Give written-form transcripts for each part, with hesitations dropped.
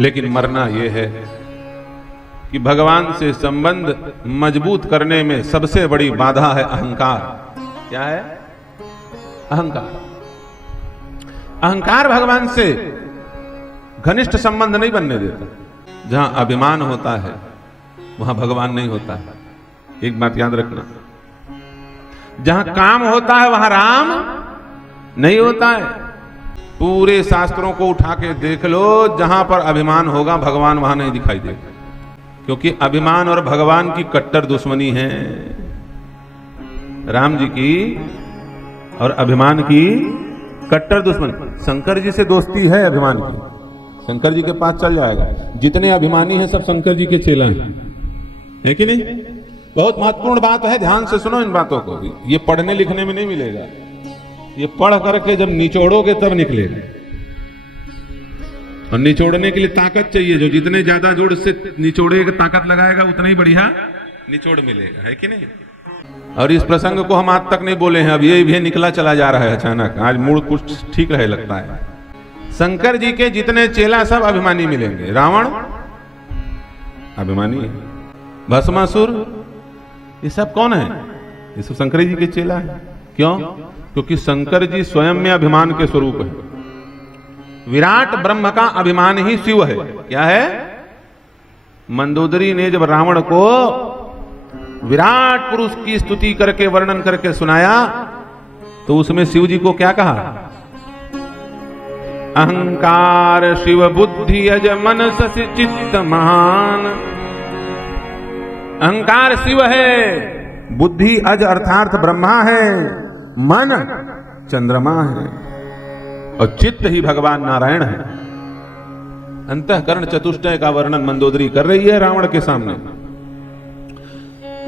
लेकिन मरना यह है कि भगवान से संबंध मजबूत करने में सबसे बड़ी बाधा है अहंकार। क्या है? अहंकार। अहंकार भगवान से घनिष्ठ संबंध नहीं बनने देता। जहां अभिमान होता है वहां भगवान नहीं होता है। एक बात याद रखना, जहां काम होता है वहां राम नहीं होता है। पूरे शास्त्रों को उठा के देख लो, जहां पर अभिमान होगा भगवान वहां नहीं दिखाई देगा, क्योंकि अभिमान और भगवान की कट्टर दुश्मनी है। राम जी की और अभिमान की कट्टर दुश्मनी। शंकर जी से दोस्ती है अभिमान की, शंकर जी के पास चल जाएगा। जितने अभिमानी हैं सब शंकर जी के चेला हैं, है कि नहीं? बहुत महत्वपूर्ण बात है, ध्यान से सुनो इन बातों को। ये पढ़ने लिखने में नहीं मिलेगा, ये पढ़ करके जब निचोड़ोगे तब निकलेगा। और निचोड़ने के लिए ताकत चाहिए। जो जितने ज्यादा जोर से निचोड़ेगा, ताकत लगाएगा, उतना ही बढ़िया निचोड़ मिलेगा, है कि नहीं? और इस प्रसंग को हम आज तक नहीं बोले हैं, अब ये भी निकला चला जा रहा है अचानक। आज मूड कुछ ठीक रहे लगता है। शंकर जी के जितने चेला सब अभिमानी मिलेंगे। रावण अभिमानी है, भस्मासुर, ये सब कौन है? ये सब शंकर जी के चेला है। क्यों? क्योंकि शंकर जी स्वयं में अभिमान के स्वरूप है। विराट ब्रह्म का अभिमान ही शिव है। क्या है? मंदोदरी ने जब रावण को विराट पुरुष की स्तुति करके वर्णन करके सुनाया तो उसमें शिव जी को क्या कहा? अहंकार शिव बुद्धि अज मन ससि चित्त महान। अहंकार शिव है, बुद्धि अज अर्थात ब्रह्मा है, मन चंद्रमा है और चित्त ही भगवान नारायण है। अंतःकरण चतुष्टय का वर्णन मंदोदरी कर रही है रावण के सामने।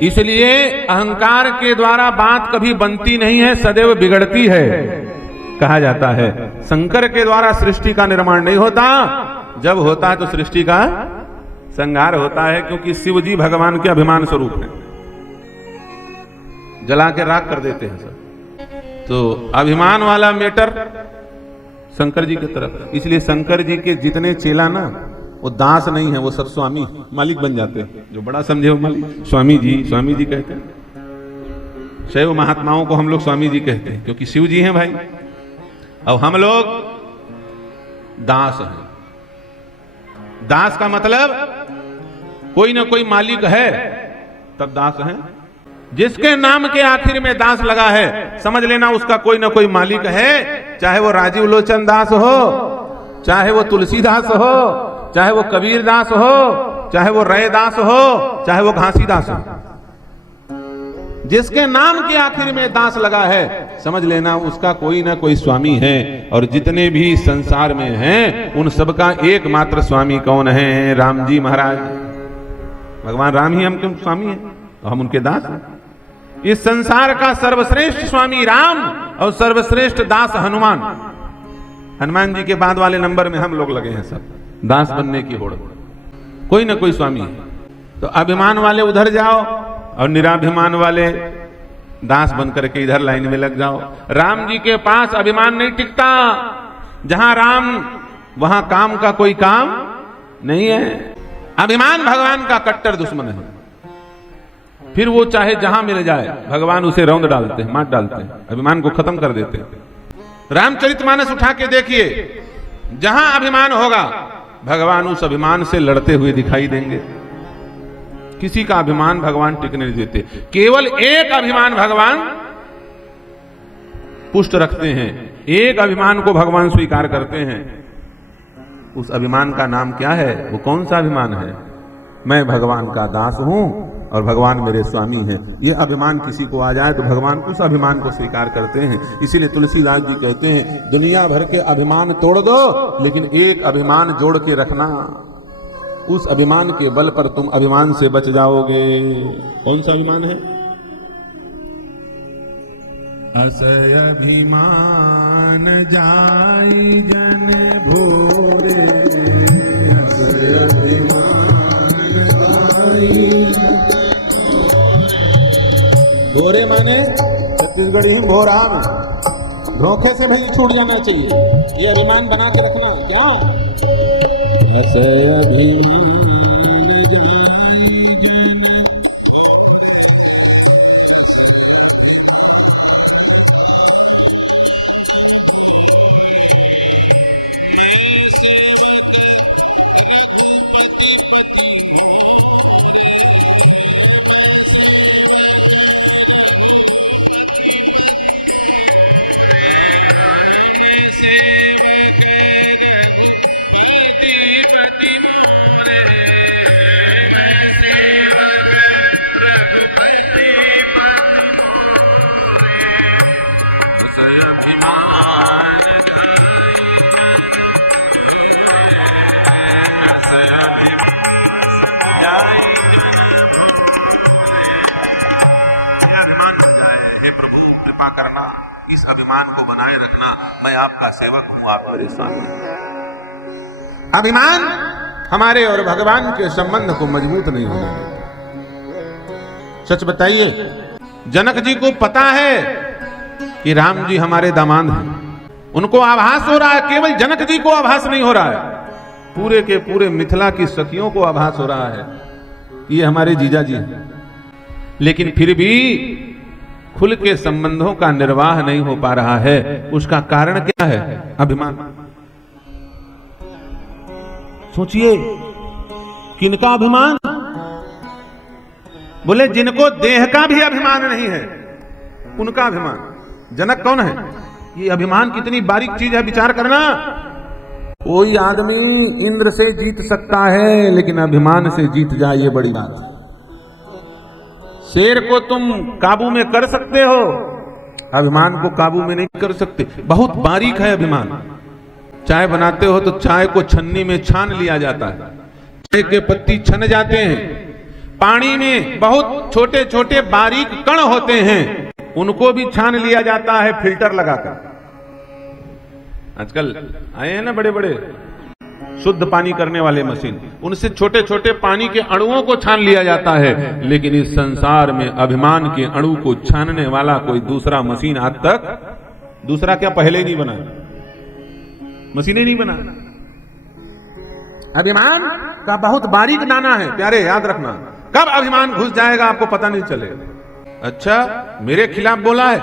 इसलिए अहंकार के द्वारा बात कभी बनती नहीं है, सदैव बिगड़ती है। कहा जाता है शंकर के द्वारा सृष्टि का निर्माण नहीं होता, जब होता है तो सृष्टि का संहार होता है, क्योंकि शिव जी भगवान के अभिमान स्वरूप हैं। जला के राख कर देते हैं सब। तो अभिमान वाला मैटर शंकर जी की तरफ। इसलिए शंकर जी के जितने चेला ना, वो दास नहीं है, वो सब स्वामी मालिक बन जाते हैं। जो बड़ा समझे वो मालिक, स्वामी जी कहते हैं। शैव महात्माओं को हम लोग स्वामी जी कहते हैं, क्योंकि शिव जी हैं भाई। और हम लोग दास हैं। दास का मतलब कोई ना कोई मालिक है तब दास हैं। जिसके नाम के आखिर में दास लगा है, समझ लेना उसका कोई ना कोई मालिक है। चाहे वो राजीव लोचन दास हो, चाहे वो तुलसीदास हो, चाहे वो कबीर दास हो, चाहे वो रैदास हो, चाहे वो घासीदास हो। जिसके नाम के आखिर में दास लगा है, समझ लेना उसका कोई ना कोई स्वामी है। और जितने भी संसार में हैं, उन सबका एकमात्र स्वामी कौन है? राम जी महाराज। भगवान राम ही हम क्यों स्वामी हैं और हम उनके दास हैं। इस संसार का सर्वश्रेष्ठ स्वामी राम और सर्वश्रेष्ठ दास हनुमान। हनुमान जी के बाद वाले नंबर में हम लोग लगे हैं सब दास बनने की होड़। कोई ना कोई स्वामी है। तो अभिमान वाले उधर जाओ और निराभिमान वाले दास बन करके इधर लाइन में लग जाओ। राम जी के पास अभिमान नहीं टिकता। जहां राम वहां काम का कोई काम नहीं है। अभिमान भगवान का कट्टर दुश्मन है। फिर वो चाहे जहां मिल जाए, भगवान उसे रौंद डालते हैं, मार डालते हैं, अभिमान को खत्म कर देते हैं। रामचरितमानस उठा के देखिए, जहां अभिमान होगा भगवान उस अभिमान से लड़ते हुए दिखाई देंगे। किसी का अभिमान भगवान टिकने नहीं देते। केवल एक अभिमान भगवान पुष्ट रखते हैं, एक अभिमान को भगवान स्वीकार करते हैं। उस अभिमान का नाम क्या है? वो कौन सा अभिमान है? मैं भगवान का दास हूं और भगवान मेरे स्वामी हैं। ये अभिमान किसी को आ जाए तो भगवान उस अभिमान को स्वीकार करते हैं। इसीलिए तुलसीदास जी कहते हैं, दुनिया भर के अभिमान तोड़ दो, लेकिन एक अभिमान जोड़ के रखना। उस अभिमान के बल पर तुम अभिमान से बच जाओगे। कौन सा अभिमान है? असय अभिमान जाई जन भोरे, असय अभिमान जाई भोरे माने छत्तीसगढ़ी भोरा में धोखे से भी छूट जाना चाहिए। ये अभिमान बना के रखना। क्या? हस अभिमान जाई जन भोरे, हस अभिमान जाई भोरे। मैं सेवक रघुपति पति मोरे, मैं सेवक रघुपति पति मोरे, मैं सेवक रघुपति पति मोरे, मैं सेवक रघुपति पति मोरे। उस अभिमान जाई जन भोरे, उस अभिमान जाई जन भोरे। यह अभिमान हो जाए, हे प्रभु कृपा करना, इस अभिमान को बनाए रखना, मैं आपका सेवक हूं, आप मेरे स्वामी हैं। अभिमान हमारे और भगवान के संबंध को मजबूत नहीं होने देता। सच बताइए, जनक जी को पता है कि राम जी हमारे दामाद हैं, उनको आभास हो रहा है, केवल जनक जी को आभास नहीं हो रहा है, पूरे के पूरे मिथिला की सखियों को आभास हो रहा है कि ये हमारे जीजा जी हैं। लेकिन फिर भी खुल के संबंधों का निर्वाह नहीं हो पा रहा है। उसका कारण क्या है? अभिमान। सोचिए, किनका अभिमान? बोले जिनको देह का भी अभिमान नहीं है उनका अभिमान। जनक कौन है? ये अभिमान कितनी बारीक चीज है, विचार करना। कोई आदमी इंद्र से जीत सकता है, लेकिन अभिमान से जीत जाए ये बड़ी बात है। शेर को तुम काबू में कर सकते हो, अभिमान को काबू में नहीं कर सकते। बहुत बारीक है अभिमान। चाय बनाते हो तो चाय को छन्नी में छान लिया जाता है, चाय के पत्ती छन जाते हैं। पानी में बहुत छोटे छोटे बारीक कण होते हैं, उनको भी छान लिया जाता है फिल्टर लगाकर। आजकल आए हैं ना बड़े बड़े शुद्ध पानी करने वाले मशीन, उनसे छोटे छोटे पानी के अणुओं को छान लिया जाता है। लेकिन इस संसार में अभिमान के अणु को छानने वाला कोई दूसरा मशीन आज तक, दूसरा क्या पहले नहीं बना, मशीनें नहीं बना। अभिमान का बहुत बारीक दाना है प्यारे, याद रखना। कब अभिमान घुस जाएगा आपको पता नहीं चलेगा। अच्छा, मेरे खिलाफ बोला है,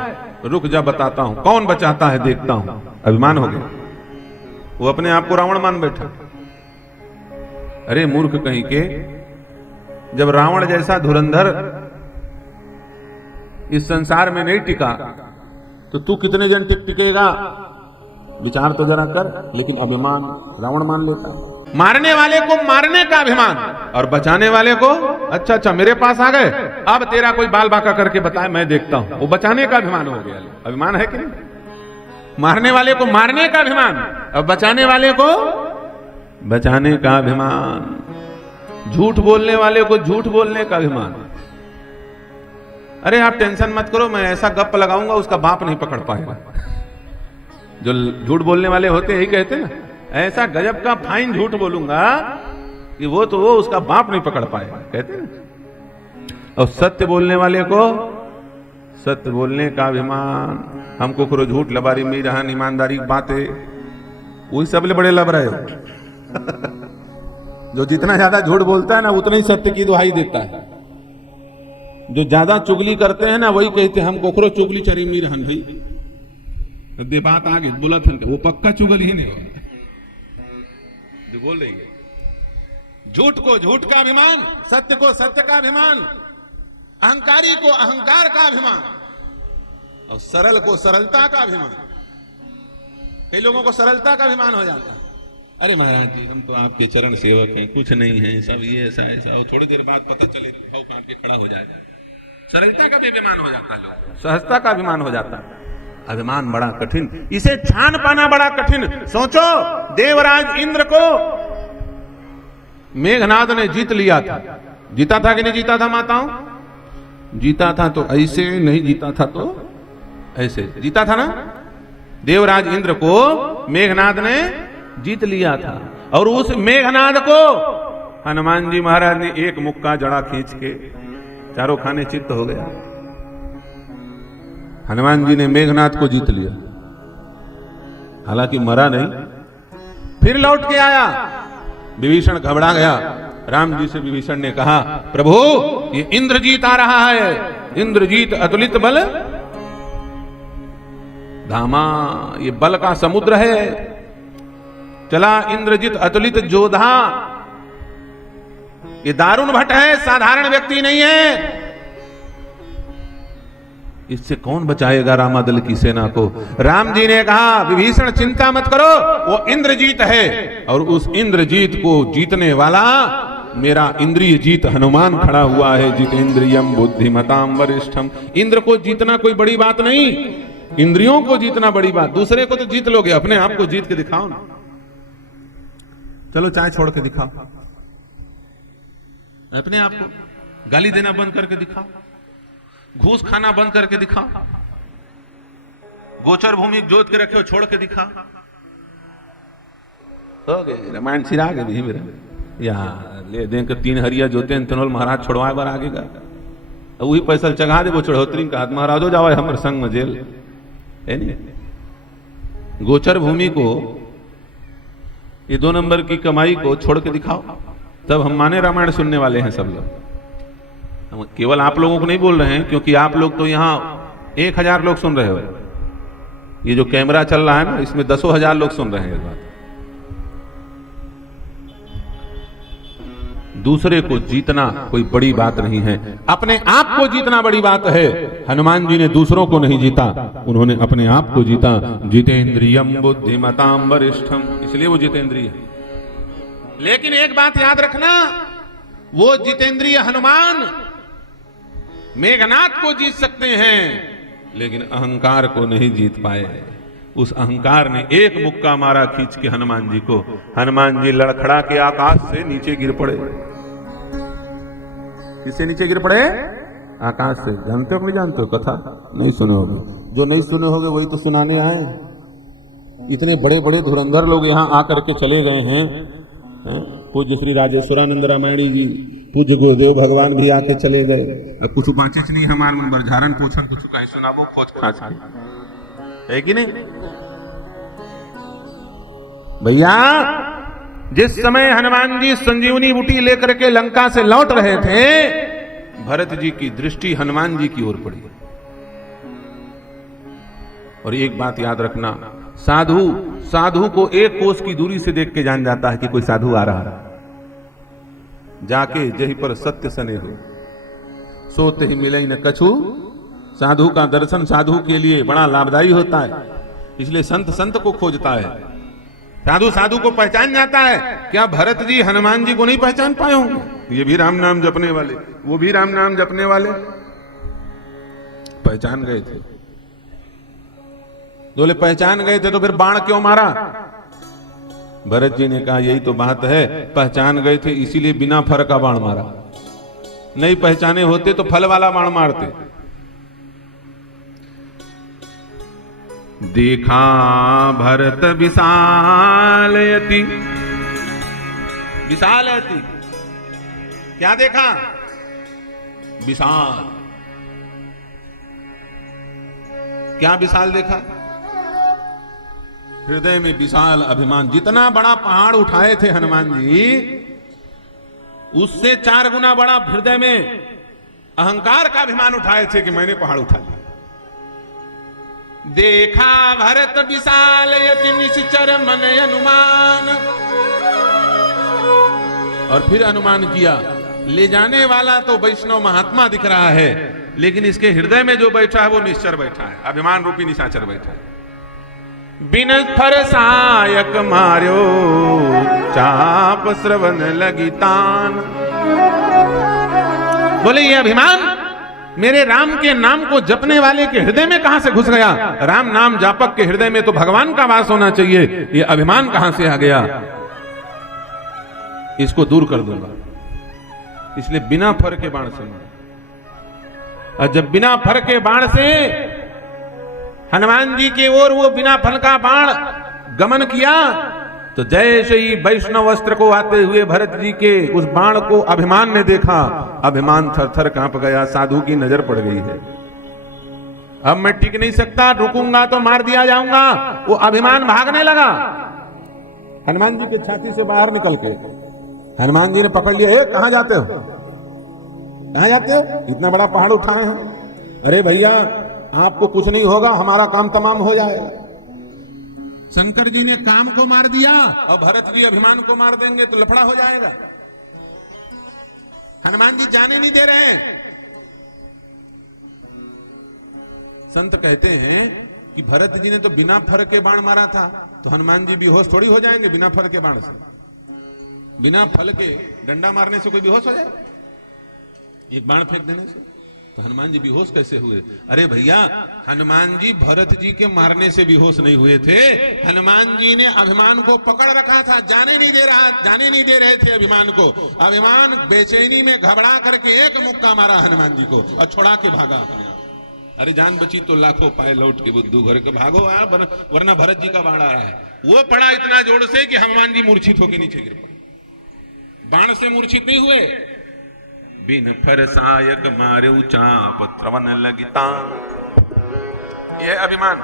रुक जा बताता हूं कौन बचाता है, देखता हूं। अभिमान हो गया, वो अपने आप को रावण मान बैठा। अरे मूर्ख कहीं के, जब रावण जैसा धुरंधर इस संसार में नहीं टिका तो तू कितने जन टिकेगा? विचार तो जरा कर। लेकिन अभिमान रावण मान लेता है। मारने वाले को मारने का अभिमान, और बचाने वाले को अच्छा अच्छा मेरे पास आ गए, अब तेरा कोई बाल बांका करके बताए मैं देखता हूं, वो बचाने का अभिमान हो गया। अभिमान है कि नहीं? मारने वाले को मारने का अभिमान, और बचाने वाले को बचाने का अभिमान। झूठ बोलने वाले को झूठ बोलने का अभिमान। अरे आप टेंशन मत करो, मैं ऐसा गप लगाऊंगा उसका बाप नहीं पकड़ पाएगा। जो झूठ बोलने वाले होते हैं यही कहते हैं ना, ऐसा गजब का फाइन झूठ बोलूंगा कि वो उसका बाप नहीं पकड़ पाएगा, कहते हैं ना। और सत्य बोलने वाले को सत्य बोलने का अभिमान। हमको करो झूठ लबारी में रहन ईमानदारी की बातें, वही सब बड़े लब रहे हो। जो जितना ज्यादा झूठ बोलता है ना उतना ही सत्य की दुहाई देता है। जो ज्यादा चुगली करते हैं ना वही कहते हैं हम कोखरो चुगली चरी मी रहन भाई, दे बात आगे बोला था, वो पक्का चुगल ही नहीं होगा जो बोल रही है। झूठ को झूठ का अभिमान, सत्य को सत्य का अभिमान, अहंकारी को अहंकार का अभिमान, और सरल को सरलता का अभिमान। कई लोगों को सरलता का अभिमान हो जाता है। अरे महाराज जी हम तो आपके चरण सेवक हैं, कुछ नहीं है, सब ये ऐसा ऐसा, और थोड़ी देर बाद पता चले भाव काट के खड़ा हो जाएगा। सरलता का भी अभिमान हो जाता है, लोग सहजता का अभिमान हो जाता है। अभिमान बड़ा कठिन, इसे छान पाना बड़ा कठिन। सोचो, देवराज इंद्र को मेघनाद ने जीत लिया था। जीता था कि नहीं जीता था माताओं? जीता था तो ऐसे, नहीं जीता था तो ऐसे। जीता था ना? देवराज इंद्र को मेघनाद ने जीत लिया था। और उस मेघनाद को हनुमान जी महाराज ने एक मुक्का जड़ा खींच के चारों खाने चित्त हो गया। हनुमान जी ने मेघनाद को जीत लिया, हालांकि मरा नहीं, फिर लौट के आया। विभीषण घबरा गया। राम जी से विभीषण ने कहा, प्रभु ये इंद्रजीत आ रहा है, इंद्रजीत अतुलित बल धामा, ये बल का समुद्र है, चला इंद्रजीत अतुलित जोधा, ये दारुण भट्ट है, साधारण व्यक्ति नहीं है, इससे कौन बचाएगा रामादल की सेना को। राम जी ने कहा, विभीषण चिंता मत करो, वो इंद्रजीत है और उस इंद्रजीत को जीतने वाला मेरा इंद्रिय जीत हनुमान खड़ा हुआ है। जितेंद्रियम बुद्धिमताम वरिष्ठम। इंद्र को जीतना कोई बड़ी बात नहीं, इंद्रियों को जीतना बड़ी बात। दूसरे को तो जीत लोगे, अपने आप को जीत के दिखाओ ना। चलो चाय छोड़ के दिखाओ, अपने आप को गाली देना बंद करके दिखाओ, घूस खाना बंद करके दिखाओ, गोचर भूमि जोत के रखे हो छोड़ के दिखाओ। हो गए रामायण सिरा के भी मेरा यार ले दे के 3 हरिया जोते तनोल महाराज छोड़वाए बार आगेगा, वही पैसा चढ़ा दे वो चढ़ोतरी का हाथ महाराज हो जाओ हमारे संग में जेल है नहीं। गोचर भूमि को ये 2 नंबर की कमाई को छोड़ के दिखाओ, तब हम माने रामायण सुनने वाले हैं सब लोग। हम केवल आप लोगों को नहीं बोल रहे हैं, क्योंकि आप लोग तो यहाँ 1000 लोग सुन रहे हो, ये जो कैमरा चल रहा है ना इसमें 10,000 लोग सुन रहे हैं इस बात। दूसरे को जीतना कोई बड़ी बात नहीं है, अपने आप को जीतना बड़ी बात है। हनुमान जी ने दूसरों को नहीं जीता, उन्होंने अपने आप को जीता। जितेंद्रियम बुद्धिमताम वरिष्ठम, इसलिए वो जितेंद्रिय है। लेकिन एक बात याद रखना, वो जितेंद्रिय हनुमान मेघनाथ को जीत सकते हैं, लेकिन अहंकार को नहीं जीत पाए। उस अहंकार ने एक मुक्का मारा खींच के हनुमान जी को, हनुमान जी लड़खड़ा के आकाश से नीचे गिर पड़े। किससे नीचे गिर पड़े? आकाश से। जानते हो कि नहीं जानते हो? कथा नहीं सुने होगे, जो नहीं सुने होगे वही तो सुनाने आए। इतने बड़े बड़े धुरंधर लोग यहाँ आकर के चले गए हैं। पूज्य श्री राजेश्वरानंद रामायणी जी, पूज्य गुरुदेव भगवान भी आके चले गए। अब कुछ बाँचे नहीं हमारे मन बरझारन पोछन कुछ कहीं सुनाबो खोज खाच के, है कि नहीं भैया? जिस समय हनुमान जी संजीवनी बूटी लेकर के लंका से लौट रहे थे, भरत जी की दृष्टि हनुमान जी की ओर पड़ी। और एक बात याद रखना, साधु को 1 कोस की दूरी से देख के जान जाता है कि कोई साधु आ रहा है। जाके जहीं पर सत्य सने हो, सोते ही मिले न कछु। साधु का दर्शन साधु के लिए बड़ा लाभदायी होता है, इसलिए संत को खोजता है। साधु को पहचान जाता है। क्या भरत जी हनुमान जी को नहीं पहचान पाए होंगे? ये भी राम नाम जपने वाले, वो भी राम नाम जपने वाले, पहचान गए थे। बोले पहचान गए थे तो फिर बाण क्यों मारा? भरत जी ने कहा यही तो बात है, पहचान गए थे इसीलिए बिना फर का बाण मारा, नहीं पहचाने होते तो फल वाला बाण मारते। देखा भरत विशालयति, विशालयति क्या देखा? विशाल। क्या विशाल देखा? हृदय में विशाल अभिमान। जितना बड़ा पहाड़ उठाए थे हनुमान जी, उससे 4 गुना बड़ा हृदय में अहंकार का अभिमान उठाए थे कि मैंने पहाड़ उठा लिया। देखा भरत विशाल यति निश्चर मन अनुमान। और फिर अनुमान किया, ले जाने वाला तो वैष्णव महात्मा दिख रहा है, लेकिन इसके हृदय में जो बैठा है वो निश्चर बैठा है, अभिमान रूपी निशाचर बैठा है। बिन फर सायक मार्यो चाप श्रवण लगी तान। बोले ये अभिमान मेरे राम के नाम को जपने वाले के हृदय में कहां से घुस गया? राम नाम जापक के हृदय में तो भगवान का वास होना चाहिए, ये अभिमान कहां से आ गया? इसको दूर कर दूंगा। इसलिए बिना फर के बाण से, और जब बिना फर के बाण से हनुमान जी की ओर वो बिना फल का बाण गमन किया, तो जैसे ही वैष्णव वस्त्र को आते हुए भरत जी के उस बाण को अभिमान ने देखा, अभिमान थरथर कांप गया। साधु की नजर पड़ गई है, अब मैं टिक नहीं सकता, रुकूंगा तो मार दिया जाऊंगा। वो अभिमान भागने लगा हनुमान जी के छाती से बाहर निकल के। हनुमान जी ने पकड़ लिया, ए कहां जाते हो, कहां जाते हो, इतना बड़ा पहाड़ उठाए हैं। अरे भैया आपको कुछ नहीं होगा, हमारा काम तमाम हो जाएगा। शंकर जी ने काम को मार दिया और भरत जी अभिमान को मार देंगे तो लफड़ा हो जाएगा। हनुमान जी जाने नहीं दे रहे हैं। संत कहते हैं कि भरत जी ने तो बिना फर के बाण मारा था, तो हनुमान जी बेहोश थोड़ी हो जाएंगे बिना फर के बाण से। बिना फल के डंडा मारने से कोई बेहोश हो जाए, एक बाण फेंक देने से? तो हनुमान जी बेहोश कैसे हुए? अरे भैया हनुमान जी भरत जी के मारने से बेहोश नहीं हुए थे, हनुमान जी ने अभिमान को पकड़ रखा था, जाने नहीं दे रहे थे अभिमान को। अभिमान बेचैनी में घबरा करके एक मुक्का मारा हनुमान जी को और छुड़ा के भागा अपने आप। अरे जान बची तो लाखों पाए लौट के बुद्धू घर के भागो यार, वरना भरत जी का बाण आ रहा है। वो पड़ा इतना जोर से कि हनुमान जी मूर्छित होकर नीचे गिर पड़े। बाण से मूर्छित नहीं हुए, बिन फर सायक मारे ऊंचा पत्रवन लगिता, यह अभिमान।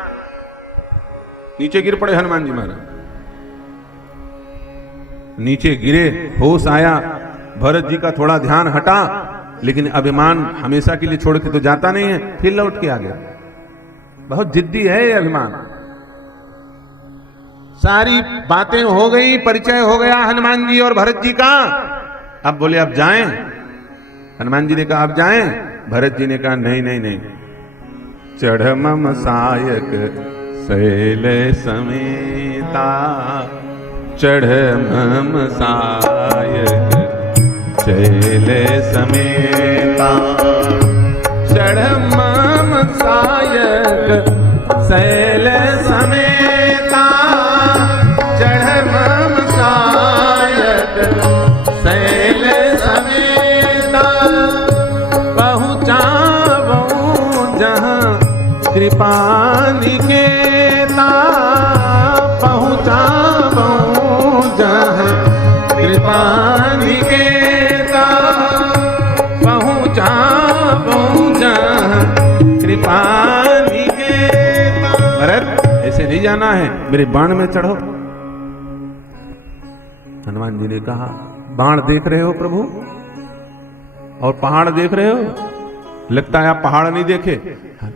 नीचे गिर पड़े हनुमान जी महाराज, नीचे गिरे, होश आया, भरत जी का थोड़ा ध्यान हटा, लेकिन अभिमान हमेशा के लिए छोड़ के तो जाता नहीं है, फिर लौट के आ गया। बहुत जिद्दी है ये अभिमान। सारी बातें हो गई, परिचय हो गया हनुमान जी और भरत जी का। अब बोले अब जाएं। हनुमान जी ने कहा अब जाएं। भरत जी ने कहा नहीं नहीं नहीं, चढ़ मम सायक शैल समेता, चढ़ मम सायक शैल समेता, चढ़ मम सायक शैल समेता, चढ़ मम सायक शैल समेता, पहुँचावूं जहाँ कृपा निकेता, पहुँचावूं जहाँ कृपा निकेता, पहुँचावूं जहाँ कृपा निकेता। भरत ऐसे नहीं जाना है, मेरे बाण में चढ़ो। हनुमान जी ने कहा बाण देख रहे हो प्रभु और पहाड़ देख रहे हो? लगता है आप पहाड़ नहीं देखे।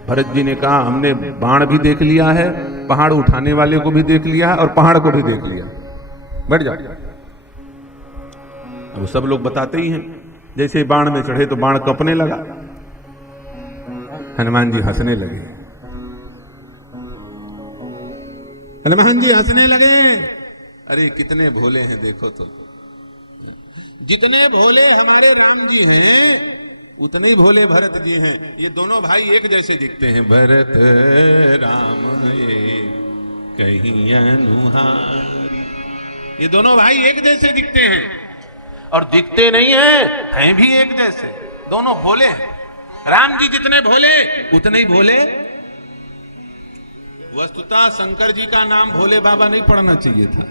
भरत जी ने कहा हमने बाण भी देख लिया है, पहाड़ उठाने वाले को भी देख लिया है और पहाड़ को भी देख लिया। बैठ जाओ। अब सब लोग बताते ही हैं, जैसे बाण में चढ़े तो बाण कपने लगा। हनुमान जी हंसने लगे, हनुमान जी हंसने लगे। अरे कितने भोले हैं देखो तो। जितने भोले हमारे राम जी हैं उतने ही भोले भरत जी हैं। ये दोनों भाई एक जैसे दिखते हैं, भरत राम ये कहीं अनुहारी। ये दोनों भाई एक जैसे दिखते हैं और दिखते नहीं हैं भी एक जैसे। दोनों भोले हैं। राम जी जितने भोले उतने ही भोले। वस्तुतः शंकर जी का नाम भोले बाबा नहीं पढ़ना चाहिए था।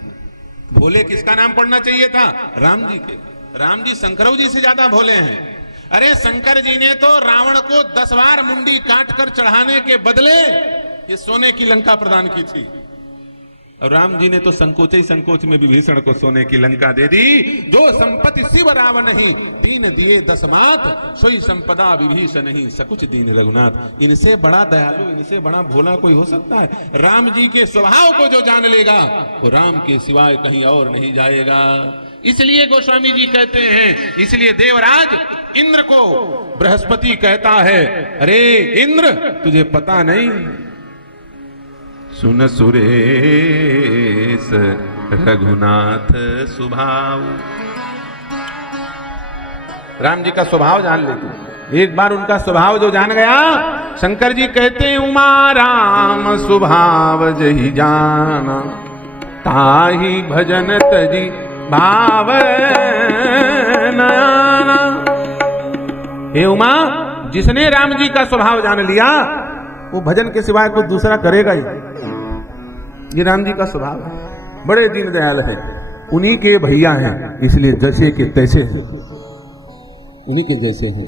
भोले किसका नाम पढ़ना चाहिए था? राम जी के। राम जी शंकरव जी से ज्यादा भोले हैं। अरे शंकर जी ने तो रावण को 10 बार मुंडी काट कर चढ़ाने के बदले ये सोने की लंका प्रदान की थी, और राम जी ने तो संकोच ही संकोच में विभीषण को सोने की लंका दे दी। जो संपत्ति शिव रावण नहीं, दीन दिए 10 मात, सोई संपदा विभीषण नहीं, सकुच दीन रघुनाथ। इनसे बड़ा दयालु, इनसे बड़ा भोला कोई हो सकता है? राम जी के स्वभाव को जो जान लेगा वो राम के सिवाय कहीं और नहीं जाएगा। इसलिए गोस्वामी जी कहते हैं, इसलिए देवराज इंद्र को बृहस्पति कहता है, अरे इंद्र तुझे पता नहीं, सुन सुरेश रघुनाथ स्वभाव। राम जी का स्वभाव जान ले तू। एक बार उनका स्वभाव जो जान गया, शंकर जी कहते हैं उमा राम स्वभाव जही जाना, ताही भजन तजी भाव नयाना। हे उमा, जिसने राम जी का स्वभाव जान लिया वो भजन के सिवाय कुछ दूसरा करेगा ही। ये राम जी का स्वभाव है, बड़े दीन दयाल है, उन्हीं के भैया हैं, इसलिए जैसे के तैसे हैं, उन्हीं के जैसे हैं।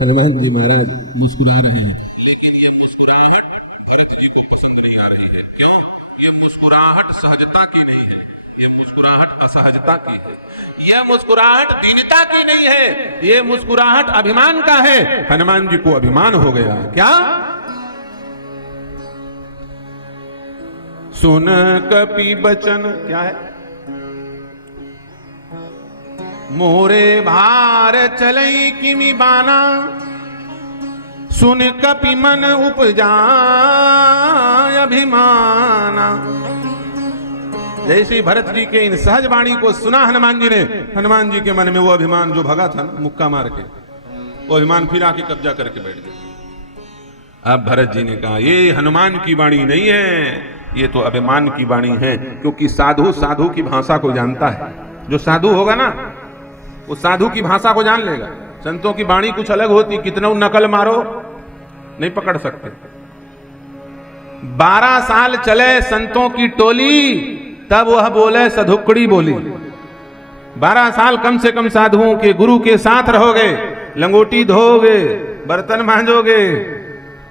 हनुमान जी महाराज मुस्कुरा रहे हैं, लेकिन ये मुस्कुराहट भरत जी को पसंद नहीं आ रही है। क्यों? ये मुस्कुराहट सहजता की नहीं है, ये मुस्कुराहट असहजता की है, यह मुस्कुराहट दीनता की नहीं है, ये मुस्कुराहट अभिमान का है। हनुमान जी को अभिमान हो गया। क्या? सुन कपि बचन, क्या है? मोरे भार चलई किमि बाना, सुन कपि मन उपजाय अभिमाना। जैसे भरत जी के इन सहज वाणी को सुना हनुमान जी ने, हनुमान जी के मन में वो अभिमान जो भगा था ना मुक्का मार के, वो अभिमान फिर आके कब्जा करके बैठ गया। अब भरत जी ने कहा ये हनुमान की वाणी नहीं है, ये तो अभिमान की वाणी है। क्योंकि साधु साधु की भाषा को जानता है। जो साधु होगा ना वो साधु की भाषा को जान लेगा। संतों की वाणी कुछ अलग होती, कितना नकल मारो नहीं पकड़ सकते। 12 साल चले संतों की टोली, तब वह बोले सधुकड़ी बोली। 12 साल कम से कम साधुओं के गुरु के साथ रहोगे, लंगोटी धोगे, बर्तन मांजोगे,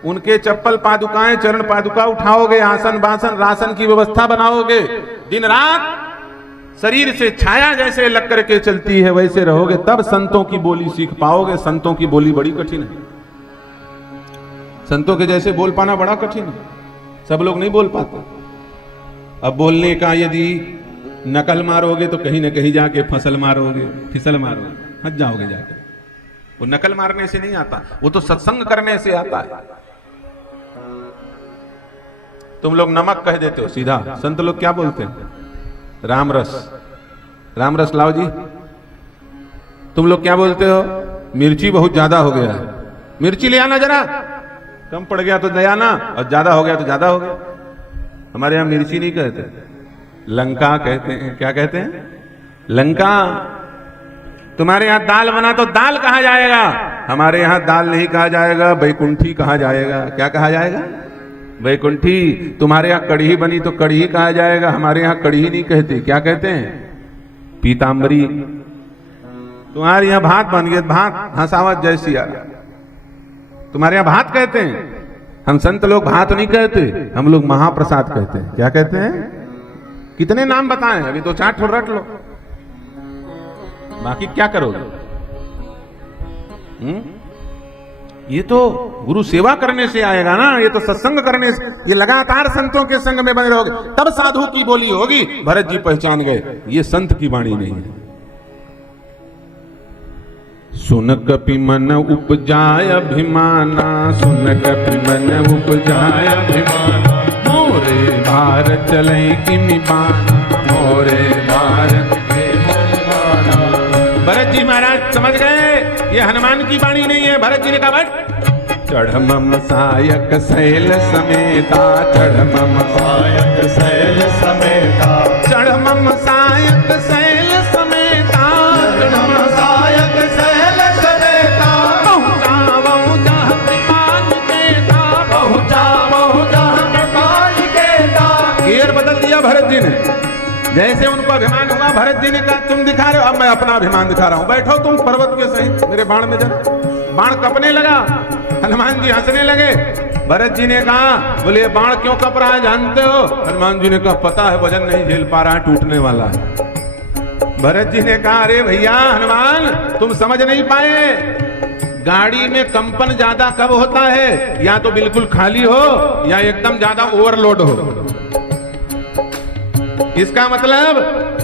उनके चप्पल पादुकाएं चरण पादुका उठाओगे, आसन बासन रासन की व्यवस्था बनाओगे, दिन रात शरीर से छाया जैसे लग करके चलती है वैसे रहोगे, तब संतों की बोली सीख पाओगे। संतों की बोली बड़ी कठिन है, संतों के जैसे बोल पाना बड़ा कठिन है, सब लोग नहीं बोल पाते। अब बोलने का यदि नकल मारोगे तो कहीं ना कहीं जाके फिसल मारोगे, हंस जाओगे जाकर। वो नकल मारने से नहीं आता, वो तो सत्संग करने से आता है। तुम लोग नमक कह देते हो सीधा, संत लोग क्या बोलते हैं? राम रस लाओ जी। तुम लोग क्या बोलते हो? मिर्ची बहुत ज्यादा हो गया है, मिर्ची ले आना जरा, कम पड़ गया तो ले आना, और ज्यादा हो गया तो ज्यादा हो गया। हमारे यहां मिर्ची नहीं कहते, लंका कहते हैं। क्या कहते हैं? लंका। तुम्हारे यहां दाल बना तो दाल कहा जाएगा, हमारे यहां दाल नहीं कहा जाएगा, बैकुंठी कहा जाएगा। क्या कहा जाएगा? बैकुंठी। तुम्हारे यहां कढ़ी बनी तो कढ़ी कहा जाएगा, हमारे यहां कढ़ी नहीं कहते। क्या कहते हैं? पीतांबरी। तुम्हारे यहां भात बन गया, भात हंसावत जैसी यार। तुम्हारे यहां भात कहते हैं, हम संत लोग भात नहीं कहते, हम लोग महाप्रसाद कहते हैं। क्या कहते हैं? कितने नाम बताएं, अभी 2-4 ठोर रट लो, बाकी क्या करोगे? ये तो गुरु सेवा करने से आएगा ना, ये तो सत्संग करने से, ये लगातार संतों के संग में बने रहोगे तब साधु की बोली होगी। भरत जी पहचान गए ये संत की वाणी नहीं है। सुन कपि मन उपजाय अभिमाना, सुन कपि मन उपजाय अभिमाना, मोरे भार चले किमि बाना, मोरे भार। भरत जी महाराज समझ गए ये हनुमान की वाणी नहीं है। भरत जी ने कहा बट चढ़ मम सायक शैल समेता, चढ़ मम सायक शैल समेता, चढ़ मम सायक शैल समेता, चढ़ मम सायक शैल समेता, पहुँचावो जहाँ कृपाल केता, पहुँचावो जहाँ कृपाल केता। गियर बदल दिया भरत जी ने। जैसे उनको अभिमान हुआ, भरत जी ने कहा तुम दिखा रहे हो, अब मैं अपना अभिमान दिखा रहा हूं, बैठो तुम पर्वत के सहित मेरे बाण में जरा। बाण कपने लगा, हनुमान जी हंसने लगे। भरत जी ने कहा बोले ये बाण क्यों कप रहा है जानते हो? हनुमान जी ने कहा पता है, वजन नहीं झेल पा रहा है, टूटने वाला है। भरत जी ने कहा अरे भैया हनुमान तुम समझ नहीं पाए, गाड़ी में कंपन ज्यादा कब होता है? या तो बिल्कुल खाली हो या एकदम ज्यादा ओवरलोड हो। इसका मतलब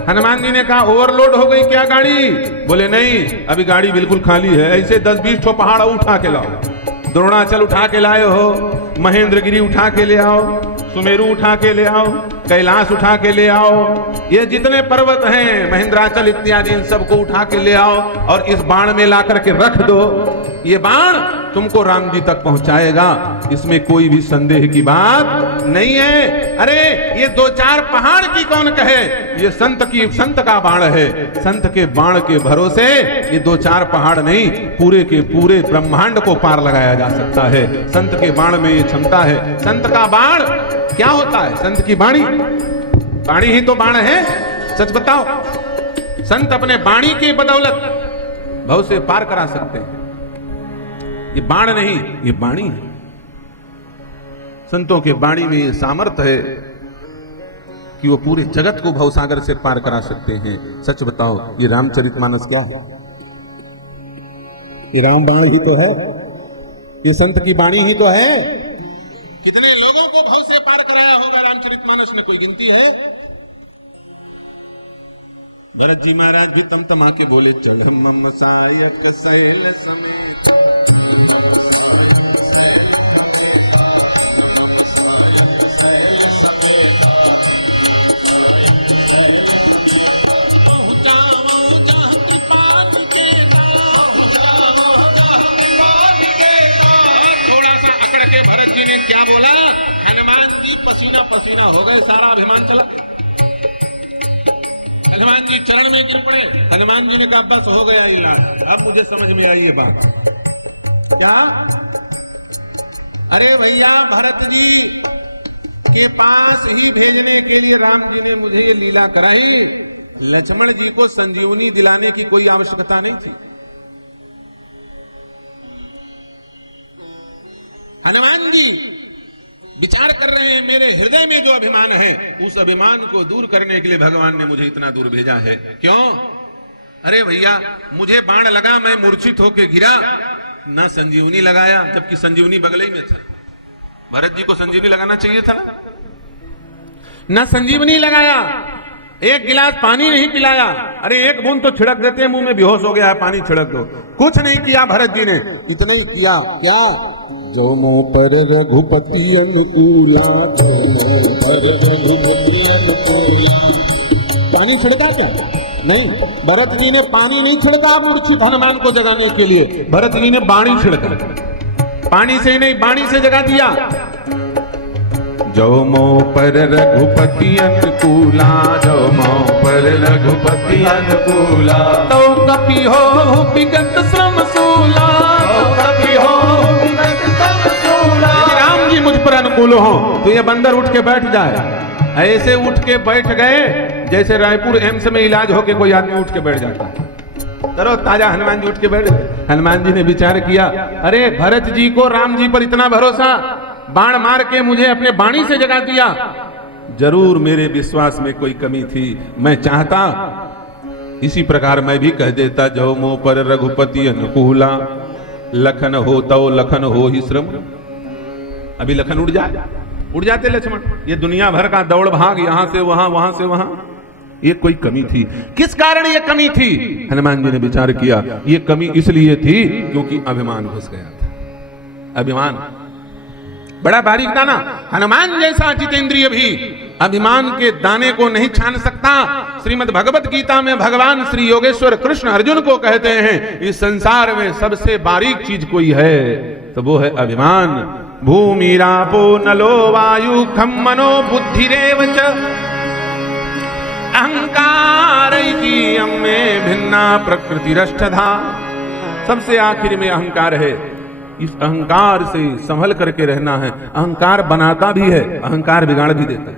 हनुमान जी ने कहा ओवरलोड हो गई क्या गाड़ी? बोले नहीं, अभी गाड़ी बिल्कुल खाली है। ऐसे 10-20 ठो पहाड़ उठा के लाओ, द्रोणाचल उठा के लाए हो, महेंद्रगिरी उठा के ले आओ, सुमेरु उठा के ले आओ, कैलाश उठा के ले आओ, ये जितने पर्वत हैं महेंद्राचल इत्यादि इन सबको उठा के ले आओ और इस बाण में ला करके रख दो। ये बाण तुमको राम जी तक पहुंचाएगा, इसमें कोई भी संदेह की बात नहीं है। अरे ये 2-4 पहाड़ की कौन कहे, ये संत का बाण है। संत के बाण के भरोसे ये 2-4 पहाड़ नहीं, पूरे के पूरे ब्रह्मांड को पार लगाया जा सकता है। संत के बाण में ये क्षमता है। संत का बाण क्या होता है? संत की वाणी, वाणी ही तो बाण है। सच बताओ, संत अपने वाणी की बदौलत भव से पार करा सकते हैं। ये बाण नहीं, ये वाणी है। संतों के वाणी में ये सामर्थ्य है। कि वो पूरे जगत को भवसागर से पार करा सकते हैं। सच बताओ, ये रामचरितमानस क्या है? ये रामबाण ही तो है, ये संत की वाणी ही तो है। कितने लोगों को भव से पार कराया होगा रामचरितमानस ने, कोई गिनती है? भरत जी महाराज भी तमतमा के बोले, चढ़ मम सायक सैल समेत, मम सायक सैल समेता, मम सायक सैल समेता, सायक सैल समेता। पहुंचाओ जहाँ कृपा निकेता, पहुंचाओ जहाँ कृपा निकेता। थोड़ा सा अकड़ के भरत जी ने क्या बोला, हनुमान जी पसीना पसीना हो गए, सारा अभिमान चला गया। हनुमान जी चरण में गिर पड़े। हनुमान जी ने कहा बस हो गया इलाज, अब मुझे समझ में आई ये बात। क्या? अरे भैया, भरत जी के पास ही भेजने के लिए राम जी ने मुझे ये लीला कराई। लक्ष्मण जी को संजीवनी दिलाने की कोई आवश्यकता नहीं थी। हनुमान जी विचार कर रहे हैं, मेरे हृदय में जो अभिमान है, उस अभिमान को दूर करने के लिए भगवान ने मुझे इतना दूर भेजा है। क्यों? अरे भैया, मुझे बाण लगा, मैं मूर्छित होके गिरा, ना संजीवनी लगाया, जबकि संजीवनी बगल ही में था। भरत जी को संजीवनी लगाना चाहिए था ना संजीवनी लगाया। एक गिलास पानी नहीं पिलाया। अरे एक बूंद तो छिड़क देते, मुंह में बेहोश हो गया है, पानी छिड़क दो। कुछ नहीं किया भरत जी ने, इतना ही किया। क्या? जो मोह पर रघुपति अनुकूला, जो मोह पर रघुपति अनुकूला। पानी छिड़का क्या? नहीं, भरत जी ने पानी नहीं छिड़का मूर्छित हनुमान को जगाने के लिए। भरत जी ने बाणी छिड़का, पानी से नहीं बाणी से जगा दिया। जो मोह पर रघुपति अनुकूला, जो मोह पर रघुपति अनुकूला। तो कपि हो विगत श्रम सूला, तो कपि हो विगत श्रम सूला। यदि राम जी मुझ पर अनुकूल हो तो ये बंदर उठ के बैठ जाए। ऐसे उठ के बैठ गए जैसे रायपुर एम्स में इलाज होके कोई आदमी उठ के बैठ जाता है। तरो ताजा हनुमान जी उठ के बैठ गए। हनुमान जी ने विचार किया, अरे भरत जी को राम जी पर इतना भरोसा, बाण मार के मुझे अपने बाणी से जगा दिया। जरूर मेरे विश्वास में कोई कमी थी। मैं चाहता इसी प्रकार मैं भी कह देता, जो मोह पर रघुपति अनुकूला, लखन हो तो लखन हो ही श्रम। अभी लखन उड़ जाते लक्ष्मण। ये दुनिया भर का दौड़ भाग, यहां से वहां, वहां से वहां, ये कोई कमी थी। किस कारण ये कमी थी? हनुमान जी ने विचार किया, ये कमी इसलिए थी क्योंकि अभिमान घुस गया था। अभिमान बड़ा बारीक दाना। हनुमान जैसा जितेंद्रिय भी अभिमान के दाने को नहीं छान सकता। श्रीमद् भगवत गीता में भगवान श्री योगेश्वर कृष्ण अर्जुन को कहते हैं, इस संसार में सबसे बारीक चीज कोई है तो वो है अभिमान। भूमि रापो नलो वायु खम मनो बुद्धिरेव च अहंकार में भिन्ना प्रकृतिरष्टधा। सबसे आखिर में अहंकार है। इस अहंकार से संभल करके रहना है। अहंकार बनाता भी है, अहंकार बिगाड़ भी देता है।